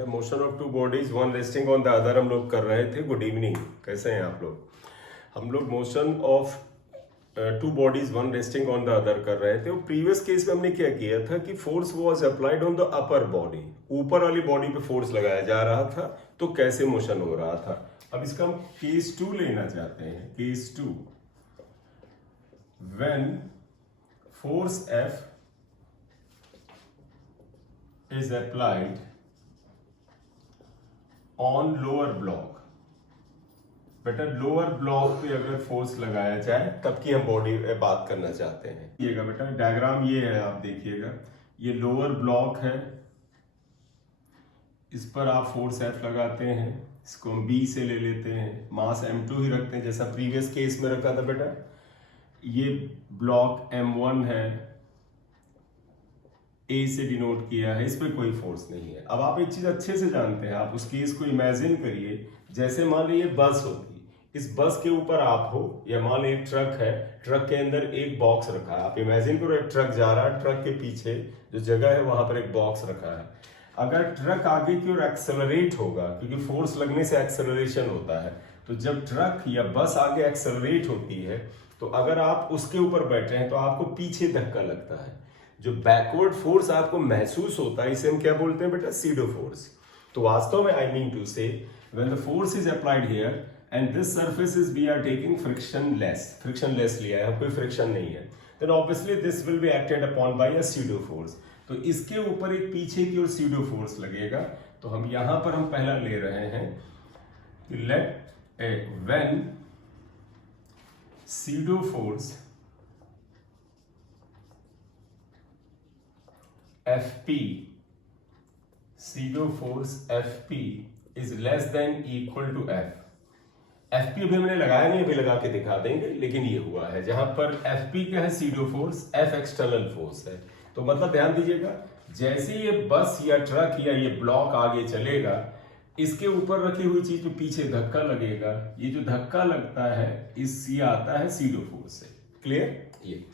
बेटा motion of two bodies one resting on the other हम लोग कर रहे थे। गुड इवनिंग, कैसे हैं आप लोग? हम लोग motion of two bodies one resting on the other कर रहे थे। और प्रीवियस केस में हमने क्या किया था कि force was applied on the upper body, ऊपर वाली बॉडी पे फोर्स लगाया जा रहा था, तो कैसे मोशन हो रहा था। अब इसका हम केस 2 लेना चाहते हैं। Case 2, when force F is applied on lower block। बेटा लोअर ब्लॉक पे अगर फोर्स लगाया जाए तब की हम बॉडी बात करना चाहते हैं। देखिएगा बेटा डायग्राम ये है, आप देखिएगा ये लोअर ब्लॉक है, इस पर आप फोर्स F लगाते हैं, इसको हम B से ले लेते हैं, मास M2 ही रखते हैं जैसा प्रीवियस केस में रखा था। बेटा ये ब्लॉक M1 है, ए से डिनोट किया है, इस पर कोई फोर्स नहीं है। अब आप एक चीज अच्छे से जानते हैं, आप उस केस को इमेजिन करिए जैसे मान लीजिए बस होती, इस बस के ऊपर आप हो, या मान लीजिए ट्रक है, ट्रक के अंदर एक बॉक्स रखा है। आप इमेजिन करो एक ट्रक जा रहा है, ट्रक के पीछे जो जगह है वहां पर एक बॉक्स रखा है। अगर ट्रक आगे की ओर एक्सेलरेट होगा, क्योंकि फोर्स लगने से एक्सेलरेशन होता है, तो जब ट्रक या बस आगे एक्सेलरेट होती है तो अगर आप उसके ऊपर बैठे हैं तो आपको पीछे धक्का लगता है। जो बैकवर्ड फोर्स आपको महसूस होता है इसे हम क्या बोलते हैं बेटा? Pseudo force. तो वास्तव में I mean to say when the force is applied here and this surface is we are taking frictionless लिया है, कोई फ्रिक्शन नहीं है, then obviously this will be acted upon by a pseudo force. तो इसके ऊपर एक पीछे की ओर सीडो फोर्स लगेगा। तो हम यहां पर हम पहला ले रहे हैं कि let when pseudo force FP, pseudo force FP is less than equal to F। FP अभी हमने लगाया नहीं, अभी लगा के दिखा देंगे, लेकिन ये हुआ है जहां पर FP क्या है? SIDO force, F external force है। तो मतलब ध्यान दीजिएगा, जैसे ये बस या ट्रक या ये ब्लॉक आगे चलेगा, इसके ऊपर रखी हुई चीज पे पीछे धक्का लगेगा। ये जो धक्का लगता है ये आता है सीडो फोर्स से। क्लियर? ये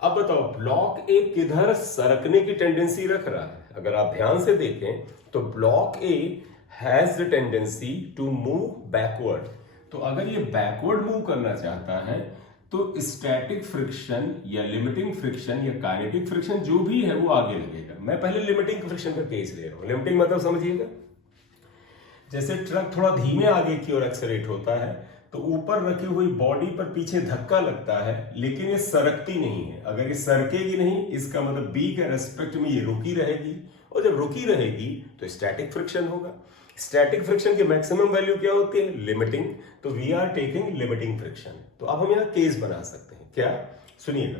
अब बताओ ब्लॉक ए किधर सरकने की टेंडेंसी रख रहा है? अगर आप ध्यान से देखें तो block A has the tendency to move backward. तो अगर ये बैकवर्ड मूव करना चाहता है तो स्टैटिक फ्रिक्शन या लिमिटिंग फ्रिक्शन या काइनेटिक फ्रिक्शन जो भी है वो आगे लगेगा। मैं पहले लिमिटिंग फ्रिक्शन का केस ले रहा हूं। लिमिटिंग मतलब समझिएगा, जैसे ट्रक थोड़ा धीमे आगे की ओर एक्सेलरेट होता है तो ऊपर रखी हुई बॉडी पर पीछे धक्का लगता है, लेकिन ये सरकती नहीं है। अगर ये सरकेगी नहीं, इसका मतलब बी के रेस्पेक्ट में ये रुकी रहेगी, और जब रुकी रहेगी तो स्टैटिक फ्रिक्शन होगा। स्टैटिक फ्रिक्शन की मैक्सिमम वैल्यू क्या होती है? लिमिटिंग। तो we are taking limiting friction. तो अब हम यहां केस बना सकते हैं। क्या? सुनिएगा,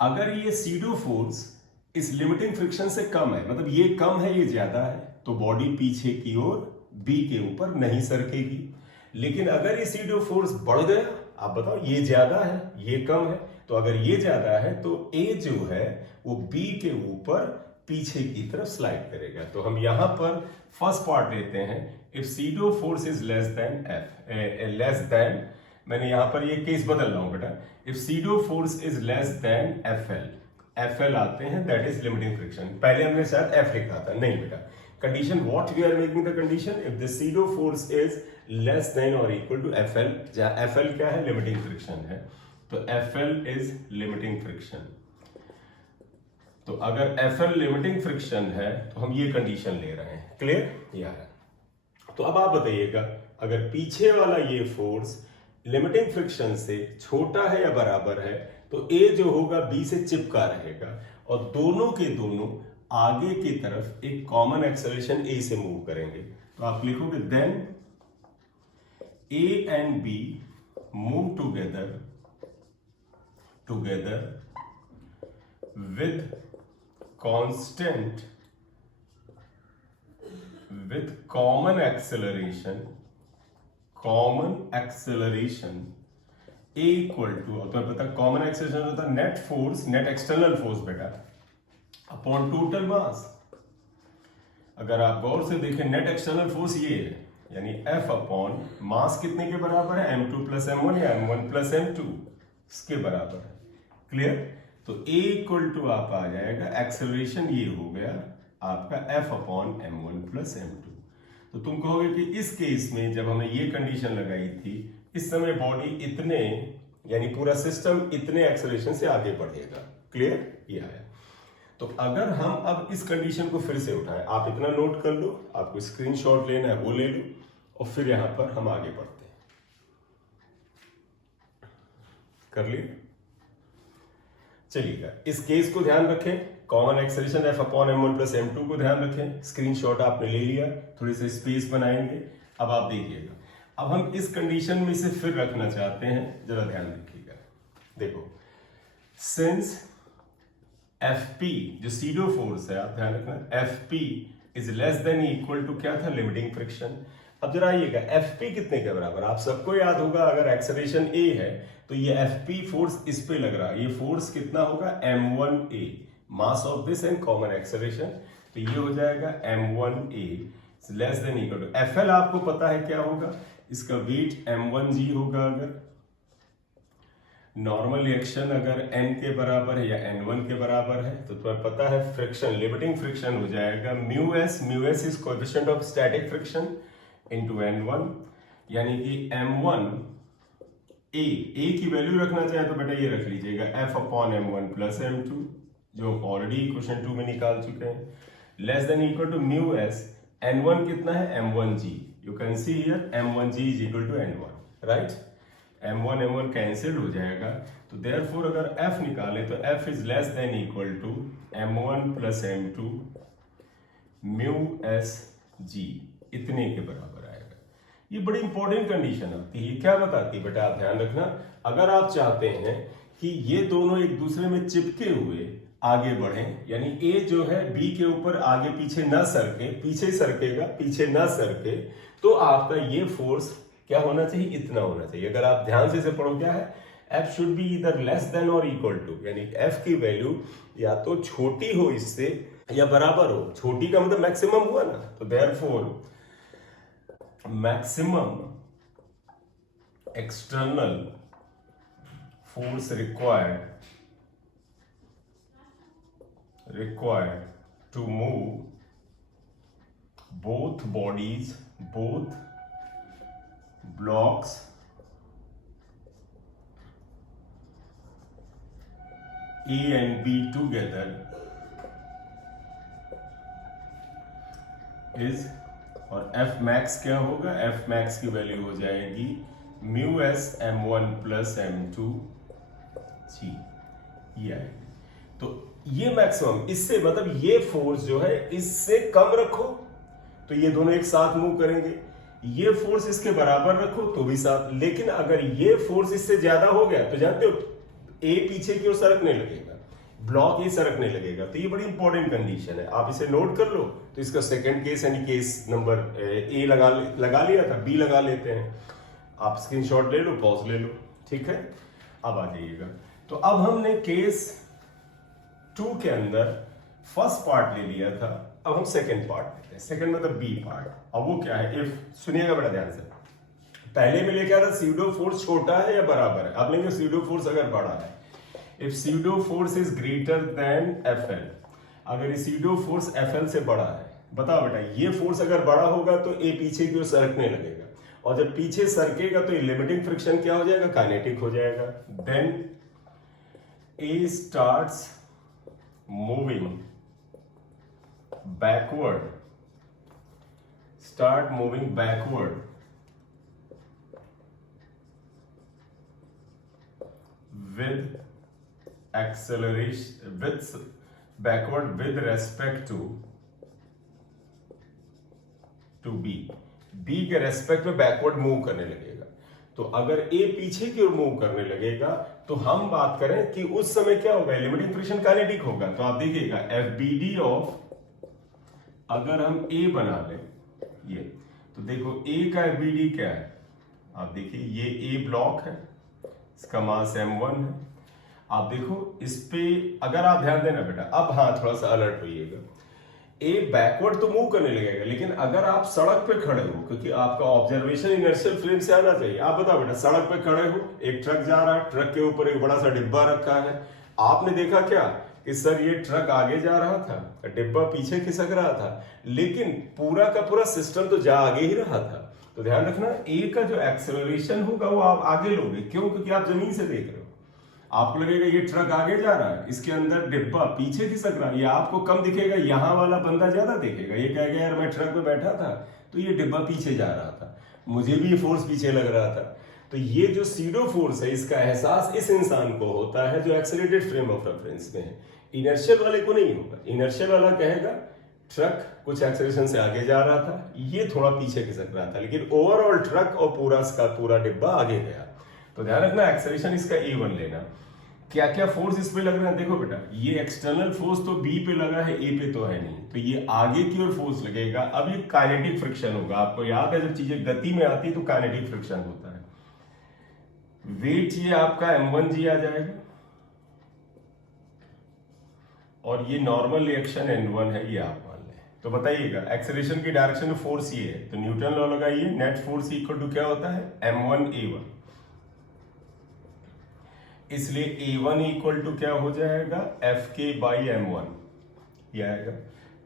अगर ये सीडो फोर्स इस लिमिटिंग फ्रिक्शन से कम है, मतलब ये कम है ये ज्यादा है, तो बॉडी पीछे की ओर बी के ऊपर नहीं सरकेगी। लेकिन अगर ये सीडो फोर्स बढ़ गया, आप बताओ ये ज्यादा है ये कम है, तो अगर ये ज्यादा है तो ए जो है वो बी के ऊपर पीछे की तरफ स्लाइड करेगा। तो हम यहां पर फर्स्ट पार्ट लेते हैं, if SIDO force is less then मैंने यहां पर ये केस बदल रहा हूं बेटा, if SIDO force is less then FL आते हैं, दैट इज लिमिटिंग फ्रिक्शन। पहले हमने शायद एफ लिखा था, नहीं बेटा, condition what we are making the condition, if the pseudo force is less than और इक्वल टू FL, जहां FL क्या है? लिमिटिंग फ्रिक्शन है। तो FL इज लिमिटिंग फ्रिक्शन। तो अगर FL लिमिटिंग फ्रिक्शन है तो हम ये कंडीशन ले रहे हैं। क्लियर? यार तो अब आप बताइएगा, अगर पीछे वाला ये फोर्स लिमिटिंग फ्रिक्शन से छोटा है या बराबर है तो A जो होगा B से चिपका रहेगा, और दोनों के दोनों आगे की तरफ एक कॉमन एक्सेलरेशन A से मूव करेंगे। तो आप लिखोगे then A and B move together with common acceleration A equal to, तो पता कॉमन एक्सेलरेशन होता है net force, net external force बेटा, अपॉन टोटल मास। अगर आप गौर से देखें नेट एक्सटर्नल फोर्स ये है, यानी F अपॉन मास कितने के बराबर है? M2 प्लस M1 या M1 प्लस M2 इसके बराबर है। क्लियर? तो A इक्वल टू आप आ जाएगा एक्सेलरेशन, ये हो गया आपका F upon M1 plus M2। तो तुम कहोगे कि इस केस में जब हमें ये कंडीशन लगाई थी, इस समय बॉडी इतने यानी पूरा सिस्टम इतने एक्सेलरेशन से आगे बढ़ेगा। क्लियर? ये आया। तो अगर हम अब इस कंडीशन को फिर से उठाएं, आप इतना नोट कर लो, आपको स्क्रीनशॉट लेना है वो ले लो, और फिर यहां पर हम आगे बढ़ते हैं। कर लिए? चलिएगा, इस केस को ध्यान रखें, common acceleration F upon m1 plus m2 को ध्यान रखें। स्क्रीनशॉट आपने ले लिया, थोड़ी सी स्पेस बनाएंगे। अब आप देखिएगा, अब हम इस कंडीशन में से फिर रखना चाहते हैं, जरा ध्यान रखिएगा। देखो, सिंस Fp जो सीडो फोर्स है, आप ध्यान रखना, Fp is less than equal to क्या था? Limiting friction. अब जरा आइएगा, Fp कितने के बराबर? आप सबको याद होगा, अगर एक्सेलरेशन a है तो ये Fp फोर्स इस पे लग रहा है, ये फोर्स कितना होगा? m1a, mass of this and common acceleration. तो ये हो जाएगा m1a less than equal to Fl। आपको पता है क्या होगा? इसका वेट m1g होगा। अगर नॉर्मल रिएक्शन अगर n के बराबर है या n1 के बराबर है, तो तुम्हें पता है फ्रिक्शन, लिमिटिंग फ्रिक्शन हो जाएगा μs is coefficient of static friction into n1, यानी कि m1 a की वैल्यू रखना चाहे तो बेटा ये रख लीजिएगा F upon m1 plus m2, जो ऑलरेडी क्वेश्चन 2 में निकाल चुके हैं, less than equal to μs, n1 कितना है? m1g। You can see here m1g is equal to n1, right? m1 cancel हो जाएगा, तो देयरफॉर अगर f निकाले तो f is less than equal to m1 plus m2 μsg, इतने के बराबर आएगा। ये बड़ी इंपॉर्टेंट कंडीशन आती है। ये क्या बताती है बेटा? आप ध्यान रखना, अगर आप चाहते हैं कि ये दोनों एक दूसरे में चिपके हुए आगे बढ़े, यानी A जो है B के ऊपर आगे पीछे ना सरके, पीछे सरकेगा, पीछे ना सरके, तो आपका ये फोर्स क्या होना चाहिए? इतना होना चाहिए। अगर आप ध्यान से इसे पढ़ो, क्या है? F शुड बी इधर लेस देन और इक्वल टू, यानी F की वैल्यू या तो छोटी हो इससे या बराबर हो। छोटी का मतलब मैक्सिमम हुआ ना, तो therefore maximum external force required to move both bodies, both blocks A and B together is, और F max क्या होगा? F max की वैल्यू हो जाएगी μs m1 plus m2 g, ये आएगी। तो ये मैक्सिमम, इससे मतलब ये फोर्स जो है इससे कम रखो तो ये दोनों एक साथ मूव करेंगे, ये फोर्स इसके बराबर रखो तो भी साथ। लेकिन अगर ये फोर्स इससे ज्यादा हो गया तो जानते हो ए पीछे की ओर सरकने लगेगा, ब्लॉक ये सरकने लगेगा। तो ये बड़ी इंपॉर्टेंट कंडीशन है, आप इसे नोट कर लो। तो इसका सेकंड केस यानी केस नंबर ए लगा लिया था, बी लगा लेते हैं। आप स्क्रीनशॉट ले लो, पॉज ले लो, ठीक है? अब आ जाइएगा, तो अब हमने केस 2 के अंदर फर्स्ट पार्ट ले लिया था, अब हम सेकंड पार्ट लेते हैं। सेकंड मतलब बी पार्ट। अब वो क्या है? इफ, सुनिएगा बड़ा ध्यान से, पहले में लेके आ रहा सीडो फोर्स छोटा है या बराबर है, आप लेंगे सीडो फोर्स अगर बड़ा है, if SIDO force is greater then FL, अगर ये सीडो फोर्स एफएल से बड़ा है, बताओ बेटा, ये फोर्स अगर बड़ा होगा तो ए पीछे की ओर सरकने लगेगा, और जब पीछे सरकेगा तो ये लिमिटिंग फ्रिक्शन क्या हो जाएगा? काइनेटिक हो जाएगा। Then A starts moving backward, start moving backward with acceleration, with backward with respect to B के रेस्पेक्ट में बैकवर्ड मूव करने लगेगा। तो अगर A पीछे की ओर मूव करने लगेगा तो हम बात करें कि उस समय क्या होगा? लिमिटिंग फ्रिक्शन काइनेटिक होगा। तो आप देखिएगा FBD ऑफ, अगर हम A बना लें ये, तो देखो A का FBD क्या है? आप देखिए ये A ब्लॉक है, इसका मास m1 है। आप देखो इस पे अगर आप ध्यान देना बेटा, अब हाँ थोड़ा सा अलर्ट होइएगा। ए बैकवर्ड तो मूव करने लगेगा, लेकिन अगर आप सड़क पे खड़े हो, क्योंकि आपका ऑब्जर्वेशन इनर्शियल फ्रेम से आना चाहिए। आप बताओ बेटा, सड़क पे खड़े हो, एक ट्रक जा रहा है, ट्रक के ऊपर एक बड़ा सा डिब्बा रखा है, आपने देखा क्या कि सर ये ट्रक आगे जा रहा था, डिब्बा पीछे खिसक रहा था, लेकिन पूरा का पूरा सिस्टम तो जा आगे ही रहा था। तो ध्यान रखना, ए का जो एक्सेलरेशन होगा वो आप आगे लोगे। क्यों? क्योंकि आप जमीन से देख रहे हो, आपको लगेगा ये ट्रक आगे जा रहा है, इसके अंदर डिब्बा पीछे खिसक रहा है, ये आपको कम दिखेगा, यहाँ वाला बंदा ज्यादा देखेगा। ये कहेगा यार मैं ट्रक में बैठा था तो ये डिब्बा पीछे जा रहा था, मुझे भी ये फोर्स पीछे लग रहा था। तो ये जो सीडो फोर्स है, इसका एहसास इस इंसान को होता है जो एक्सेलरेटेड फ्रेम ऑफ रेफरेंस में है। इनर्शियल वाले को नहीं होगा। इनर्शियल वाला कहेगा ट्रक कुछ एक्सेलरेशन से आगे जा रहा था, ये थोड़ा पीछे खिसक रहा था, लेकिन ओवरऑल ट्रक और पूरा इसका पूरा डिब्बा आगे गया। तो ध्यान रखना, एक्सेलरेशन इसका A1 लेना। क्या क्या फोर्स इस पे लग रहा है? देखो बेटा, ये एक्सटर्नल फोर्स तो बी पे लगा है, ए पे तो है नहीं, तो ये आगे की ओर फोर्स लगेगा। अब ये काइनेटिक फ्रिक्शन होगा। आपको याद है जब चीजें गति में आती है तो काइनेटिक फ्रिक्शन होता है। वेट ये आपका m1g आ जाएगा और ये नॉर्मल रिएक्शन n1 है, ये आप मान लें। तो बताइएगा एक्सेलरेशन की डायरेक्शन में फोर्स ये है, तो न्यूटन लॉ लगाइए। नेट फोर्स इक्वल टू क्या होता है? m1a1। इसलिए A1 इक्वल टू क्या हो जाएगा? Fk बाई m1 ये आएगा।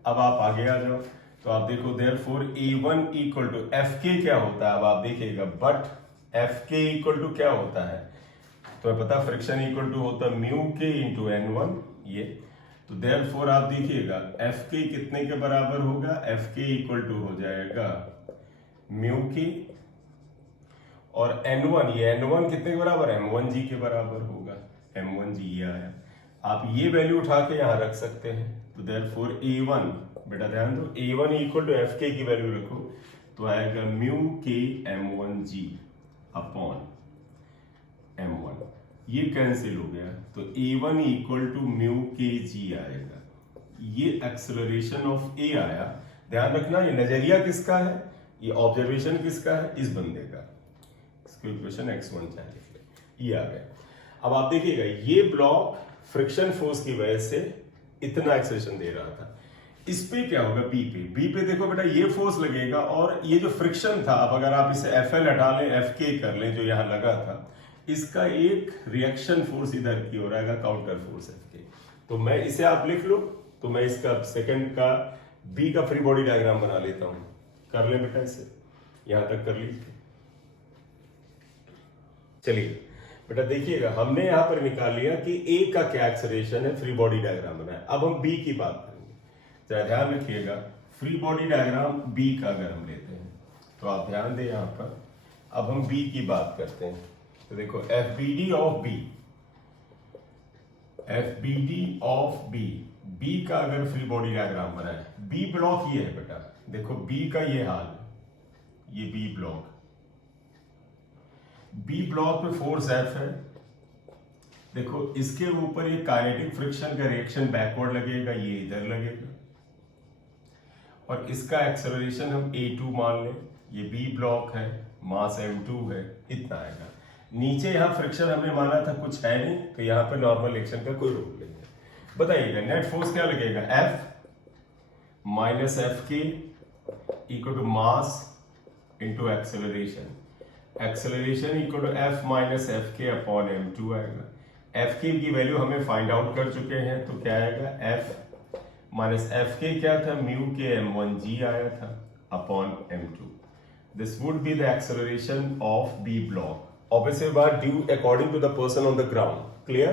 अब आप आगे आ जाओ तो आप देखो therefore A1 equal to Fk क्या होता है? अब आप देखिएगा, बट Fk इक्वल टू क्या होता है? तो पता फ्रिक्शन इक्वल टू होता है म्यू के इंटू n1 ये। तो देयरफॉर आप देखिएगा Fk कितने के बराबर होगा? Fk इक्वल टू हो जाएगा म्यू के, और n1 ये n1 कितने के बराबर? m1g के बराबर होगा। m1g ये आया। आप ये वैल्यू उठा के यहां रख सकते हैं। तो देयरफॉर A1, बेटा ध्यान दो, A1 इक्वल टू Fk की वैल्यू रखो तो आएगा म्यू के m1g अपॉन m1। ये कैंसिल हो गया तो A1 इक्वल टू म्यू के जी आएगा। ये एक्सेलरेशन ऑफ A आया। ध्यान रखना, ये नजरिया किसका है? ये ऑब्जर्वेशन किसका है? इस बंदे का। इक्वेशन x1 चाहिए, ये आ गया। अब आप देखिएगा, ये ब्लॉक फ्रिक्शन फोर्स की वजह से इतना एक्सेलरेशन दे रहा था। इस पे क्या होगा? बी पे देखो बेटा, ये फोर्स लगेगा और ये जो फ्रिक्शन था, अब अगर आप इसे FL हटा लें, FK कर लें जो यहां लगा था, इसका एक रिएक्शन फोर्स इधर की ओर आएगा, काउंटर फोर्स FK। तो मैं इसे आप लिख लो, तो मैं इसका सेकंड का बी का फ्री बॉडी डायग्राम बना लेता हूं। कर ले बेटा, इसे यहां तक कर लीजिए। चलिए बेटा देखिएगा, हमने यहां पर निकाल लिया कि ए का क्या एक्सेलरेशन है, फ्री बॉडी डायग्राम बनाया। अब हम बी की बात करेंगे। जरा ध्यान रखिएगा, फ्री बॉडी डायग्राम बी का अगर हम लेते हैं तो आप ध्यान दें यहां पर। अब हम बी की बात करते हैं तो देखो FBD of B, FBD of B, B का अगर फ्री बॉडी डायग्राम बनाए, बी ब्लॉक ये है बेटा, देखो बी का ये हाल, ये बी ब्लॉक, बी ब्लॉक में फोर्स F है। देखो इसके ऊपर ये काइनेटिक फ्रिक्शन का रिएक्शन बैकवर्ड लगेगा, ये इधर लगेगा, और इसका एक्सेलरेशन हम A2 मान लें। ये बी ब्लॉक है, मास m2 है, इतना आएगा। नीचे यहां फ्रिक्शन हमने माना था कुछ है नहीं, तो यहां पर नॉर्मल रिएक्शन का कोई रोल नहीं है। बताइएगा नेट फोर्स क्या लगेगा? F minus Fk equal to mass into acceleration. Acceleration equal to F minus Fk upon m2 आएगा। Fk की वैल्यू हमें फाइंड आउट कर चुके हैं, तो क्या आएगा? F माइनस Fk क्या था? म्यू के m1g आया था upon m2। This would be the acceleration of B block, obviously बात due according to the person on the ground. Clear?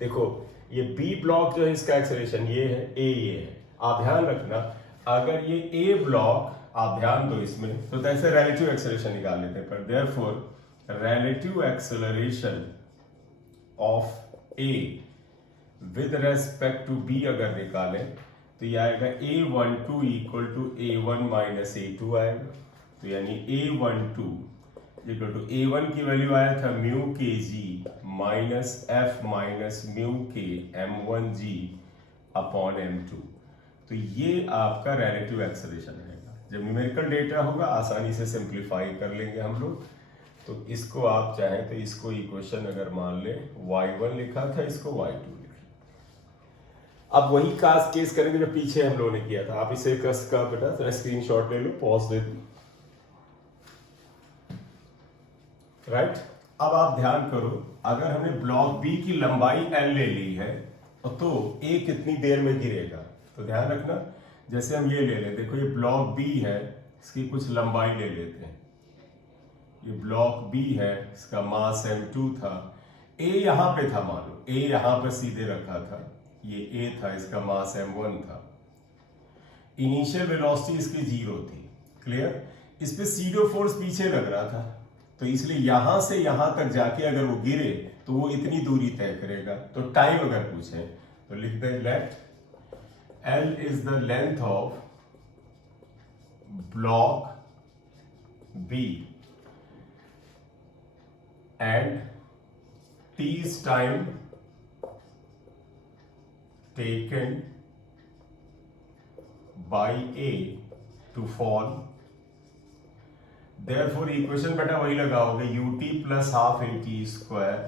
देखो ये बी ब्लॉक जो है इसका एक्सेलरेशन ये है, ए ये है। आप ध्यान रखना, अगर ये ए ब्लॉक, आप ध्यान दो इसमें, तो ऐसे रिलेटिव एक्सेलरेशन निकाल लेते हैं। पर therefore relative acceleration of A with respect to B अगर निकालें तो ये आएगा A12 equal to A1 minus A2 आएगा। तो यानी A12 इक्वल टू A1 की वैल्यू आया था म्यू के जी माइनस F माइनस म्यू के m1g अपॉन m2। तो ये आपका रिलेटिव एक्सेलरेशन रहेगा। जब न्यूमेरिकल डेटा होगा आसानी से सिंप्लीफाई कर लेंगे हम लोग। तो इसको आप चाहें तो इसको इक्वेशन अगर मान ले y1 लिखा था, इसको y2 लिख। अब वही केस करेंगे जो पीछे हम लोगों ने किया था। आप इसे कस का बेटा स्क्रीनशॉट ले लो, पॉज दे दो। राइट? अब आप ध्यान करो, अगर हमने ब्लॉक बी की लंबाई L ले ली है और तो ए कितनी देर में गिरेगा। तो ध्यान रखना, जैसे हम ये ले लें, देखो ये ब्लॉक बी है, इसकी कुछ लंबाई ले लेते हैं। ये ब्लॉक बी है, इसका मास m2 था, ए यहां पे था, मान लो ए यहां पर सीधे रखा था, ये ए था, इसका मास m1 था, इनिशियल वेलोसिटी इसकी 0 थी। क्लियर। इस पे सीडो फोर्स पीछे लग रहा था, तो इसलिए यहां से यहां तक जाके अगर वो गिरे तो वो इतनी दूरी तय करेगा। तो टाइम अगर पूछे तो लिख दे let L is the length of block B and T is time taken by A to fall. Therefore equation बेटा वही लगाओगे, ut plus half at square,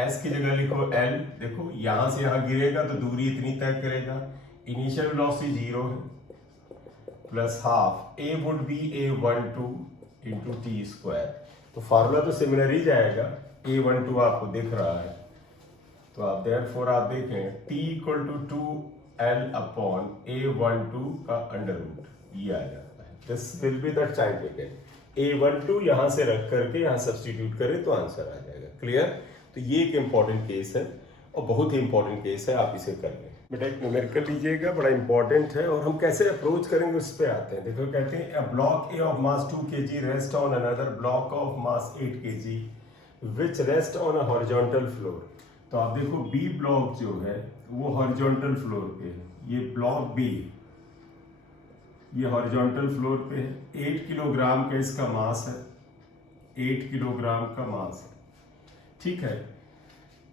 s की जगह लिखो L। देखो यहां से यहां गिरेगा तो दूरी इतनी तय करेगा, इनिशियल वेलोसिटी 0 है, plus half a would be a12 into T square. तो फार्मूला तो सिमिलर ही जाएगा, a12 आपको दिख रहा है, तो आप देयरफॉर आप देखें t equal to 2l upon a12 का अंडर रूट, ये आ जाता है। This will be the time taken. a12 यहां से रख करके यहां सब्स्टिट्यूट करें तो आंसर आ जाएगा। क्लियर। तो ये एक इंपॉर्टेंट केस है और बहुत ही इंपॉर्टेंट केस है, आप इसे कर लें। बेटा एक न्यूमेरिकल लीजिएगा, बड़ा इंपॉर्टेंट है, और हम कैसे अप्रोच करेंगे उस पे आते हैं। देखो कहते हैं a block A of mass 2 kg rest on another block of mass 8 kg which rest on a horizontal floor. तो आप देखो बी ब्लॉक जो है वो हॉरिजॉन्टल फ्लोर पे है, ये ब्लॉक बी ये हॉरिजॉन्टल फ्लोर पे है, 8 किलोग्राम का इसका मास है, 8 किलोग्राम का मास है। ठीक है।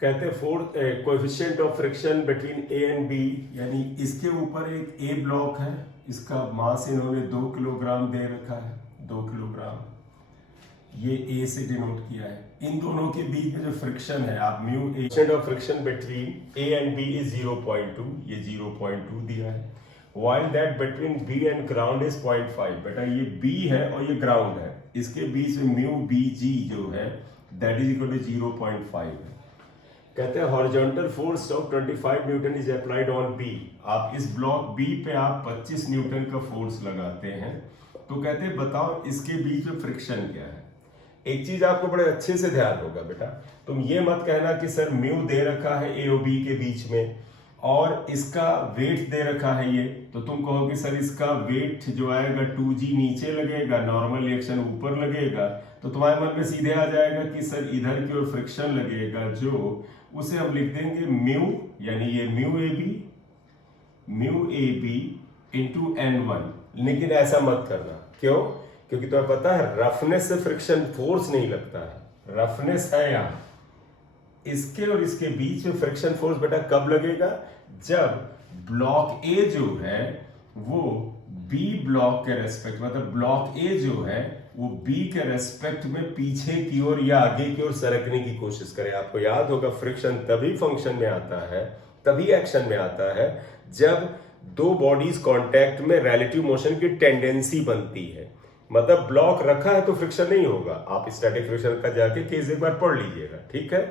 कहते हैं coefficient of friction between A and B, यानी इसके ऊपर एक ए ब्लॉक है, इसका मास इन्होंने 2 किलोग्राम दे रखा है, 2 किलोग्राम, ये ए से डिनोट किया है। इन दोनों के बीच में जो फ्रिक्शन है, आप mu coefficient of friction between A and B is 0.2, ये 0.2 दिया है। while that between B and ground is 0.5। बेटा ये B है और ये ग्राउंड है, इसके बीच में म्यू BG जो है that is equal to 0.5 है। कहते हैं horizontal force of 25 Newton is applied on B। आप इस ब्लॉक B पे आप 25 न्यूटन का फोर्स लगाते हैं, तो कहते हैं बताओ इसके बीच में फ्रिक्शन क्या है। एक चीज आपको बड़े अच्छे से ध्यान होगा बेटा, तुम ये मत कहना कि सर म्यू दे रखा है A और B के बीच में और इसका वेट दे रखा है ये, तो तुम कहोगे सर इसका वेट जो आएगा 2g नीचे लगेगा, नॉर्मल रिएक्शन ऊपर लगेगा, तो तुम्हारे मन में सीधे आ जाएगा कि सर इधर की ओर फ्रिक्शन लगेगा, जो उसे हम लिख देंगे म्यू, यानी ये mu A B into n1। लेकिन ऐसा मत करना, क्यों? क्योंकि तुम्हें पता है रफनेस से फ्रिक्शन फोर्स नहीं लगता है, रफनेस है यहाँ, इसके और इसके बीच में फ्रिक्शन फोर्स बेटा कब लगेगा, जब ब्लॉक ए जो है वो बी ब्लॉक के रेस्पेक्ट, मतलब ब्लॉक ए जो है वो बी के रेस्पेक्ट में पीछे की ओर या आगे की ओर सरकने की कोशिश करे। आपको याद होगा फ्रिक्शन तभी फंक्शन में आता है, तभी एक्शन में आता है, जब दो बॉडीज कांटेक्ट में रिलेटिव मोशन की टेंडेंसी बनती है। मतलब ब्लॉक रखा है तो फ्रिक्शन नहीं होगा, आप स्टैटिक फ्रिक्शन का जाके केस एक बार पढ़ लीजिएगा, ठीक है।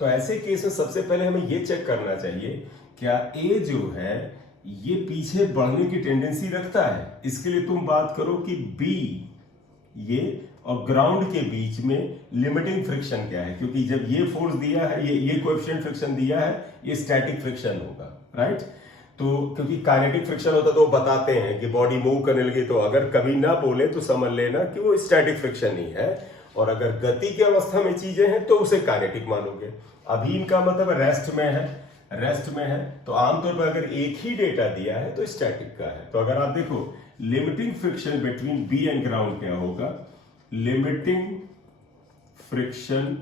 तो ऐसे केस में सबसे पहले हमें ये चेक करना चाहिए क्या ए जो है ये पीछे बढ़ने की टेंडेंसी रखता है। इसके लिए तुम बात करो कि बी ये और ग्राउंड के बीच में लिमिटिंग फ्रिक्शन क्या है, क्योंकि जब ये फोर्स दिया है, ये कोएफिशिएंट फ्रिक्शन दिया है, ये स्टैटिक फ्रिक्शन होगा, राइट। तो क्योंकि काइनेटिक फ्रिक्शन होता तो वो बताते हैं कि बॉडी मूव करने लगी, तो अगर कभी ना बोले तो समझ लेना कि वो स्टैटिक फ्रिक्शन ही है, और अगर गति की अवस्था में चीजें हैं तो उसे काइनेटिक मानोगे। अभी इनका मतलब रेस्ट में है, तो आमतौर पर अगर एक ही डेटा दिया है तो स्टैटिक का है। तो अगर आप देखो limiting friction between B and ground क्या होगा, limiting friction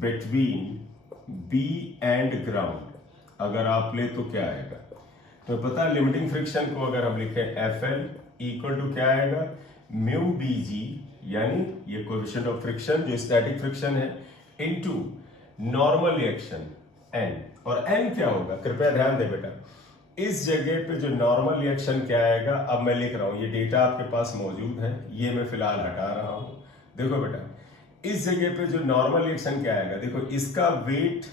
between B and ground अगर आप ले तो क्या आएगा, तो पता है लिमिटिंग फ्रिक्शन को अगर हम लिखें Fl इक्वल टू क्या आएगा, म्यू Bg, यानी ये कोएफिशिएंट ऑफ फ्रिक्शन जो स्टैटिक फ्रिक्शन है, इनटू नॉर्मल रिएक्शन n। और n क्या होगा, कृपया ध्यान दे बेटा, इस जगह पे जो नॉर्मल रिएक्शन क्या आएगा, अब मैं लिख रहा हूं, ये डेटा आपके पास मौजूद है, ये मैं फिलहाल हटा रहा हूं। देखो बेटा इस जगह पे जो नॉर्मल रिएक्शन क्या आएगा, देखो इसका वेट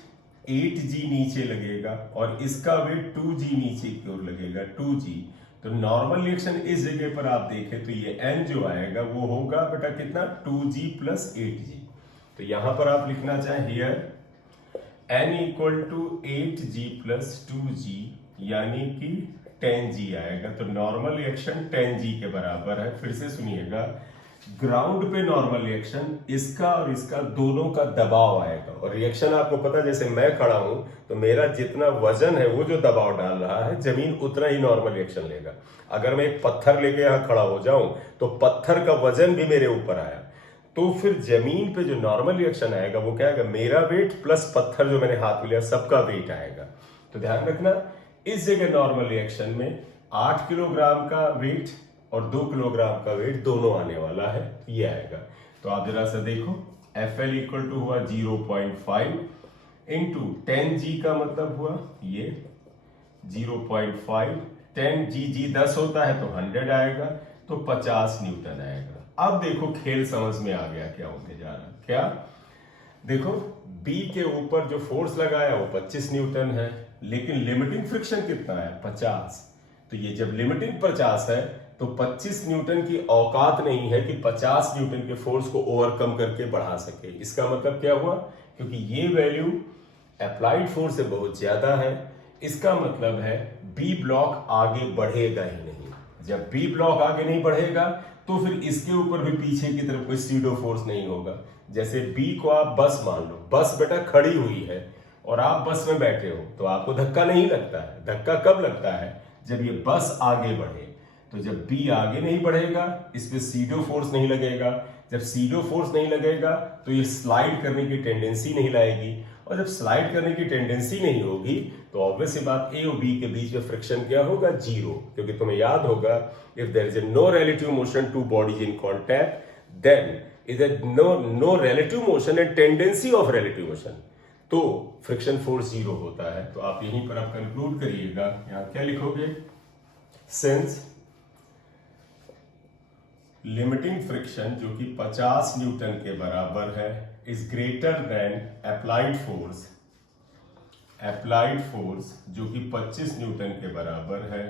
8g नीचे लगेगा और इसका वेट 2g नीचे की ओर लगेगा 2g। तो नॉर्मल रिएक्शन इस जगह पर आप देखें तो ये n जो आएगा वो होगा बेटा कितना 2g प्लस 8g। तो यहां पर आप लिखना चाहें here n equal to 8g plus 2g यानी कि 10g आएगा। तो नॉर्मल रिएक्शन 10g के बराबर है। फिर से सुनिएगा, ग्राउंड पे नॉर्मल रिएक्शन इसका और इसका दोनों का दबाव आएगा और रिएक्शन आपको पता है, जैसे मैं खड़ा हूं तो मेरा जितना वजन है वो जो दबाव डाल रहा है जमीन उतना ही नॉर्मल रिएक्शन लेगा। अगर मैं एक पत्थर लेके यहां खड़ा हो जाऊं तो पत्थर का वजन भी मेरे ऊपर आया, तो फिर जमीन पे जो नॉर्मल रिएक्शन आएगा वो क्या आएगा, मेरा वेट प्लस पत्थर जो मैंने हाथ में लिया सबका वेट आएगा। तो ध्यान रखना, इस जगह नॉर्मल रिएक्शन में 8 किलोग्राम का वेट और 2 किलोग्राम का वेट दोनों आने वाला है, ये आएगा। तो आप जरा सा देखो, FL इक्वल टू हुआ 0.5 इंटू 10g का मतलब हुआ ये 0.5, 10g 10 होता है तो 100 आएगा, तो 50 न्यूटन आएगा। अब देखो खेल समझ में आ गया क्या होने जा रहा, क्या देखो B के ऊपर जो फोर्स लगाया वो 25 न्यूटन है, लेकिन लिमिटिंग फ्रिक्शन कितना है 50। तो ये जब लिमिटिंग 50 है तो 25 न्यूटन की औकात नहीं है कि 50 न्यूटन के फोर्स को ओवरकम करके बढ़ा सके। इसका मतलब क्या हुआ, क्योंकि ये वैल्यू अप्लाइड फोर्स से बहुत ज्यादा है, इसका मतलब है बी ब्लॉक आगे बढ़ेगा ही नहीं। जब बी ब्लॉक आगे नहीं बढ़ेगा तो फिर इसके ऊपर भी पीछे की तरफ कोई सीडो फोर्स नहीं होगा। जैसे बी को आप बस मान लो, बस बेटा खड़ी हुई है और आप बस में बैठे हो तो आपको धक्का नहीं लगता है। धक्का कब लगता है, जब ये बस आगे बढ़े। तो जब बी आगे नहीं बढ़ेगा इस पे सीडो फोर्स नहीं लगेगा, जब सीडो फोर्स नहीं लगेगा तो ये स्लाइड करने की टेंडेंसी नहीं लाएगी, और जब स्लाइड करने की टेंडेंसी नहीं होगी तो ऑब्वियस सी बात ए और बी के बीच में फ्रिक्शन क्या होगा, जीरो। क्योंकि तुम्हें याद होगा, if there is no relative motion two bodies in contact then is no relative motion and tendency of relative motion, तो फ्रिक्शन फोर्स जीरो होता है। तो आप यहीं पर आप कंक्लूड करिएगा, यहां क्या लिखोगे, सिंस लिमिटिंग फ्रिक्शन जो कि 50 न्यूटन के बराबर है is greater than applied force जो कि 25 न्यूटन के बराबर है,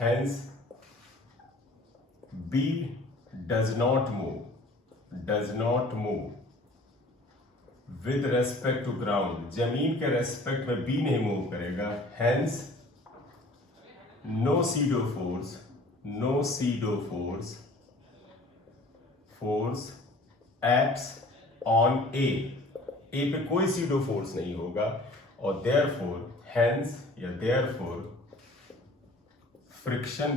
hence B does not move with respect to ground, जमीन के रेस्पेक्ट में बी नहीं मूव करेगा, hence no pseudo force acts on A पे कोई सीडो फोर्स नहीं होगा, और therefore friction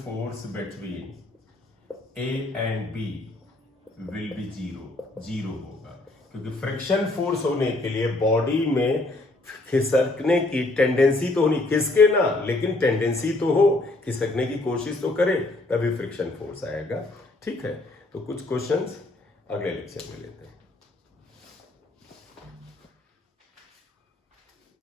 force between A and B will be zero होगा। क्योंकि फ्रिक्शन फोर्स होने के लिए बॉडी में खिसकने की टेंडेंसी तो होनी, खिसके ना लेकिन टेंडेंसी तो हो, खिसकने की कोशिश तो करे, तभी फ्रिक्शन फोर्स आएगा। ठीक है, तो कुछ क्वेश्चंस अगले लेक्चर में लेते हैं।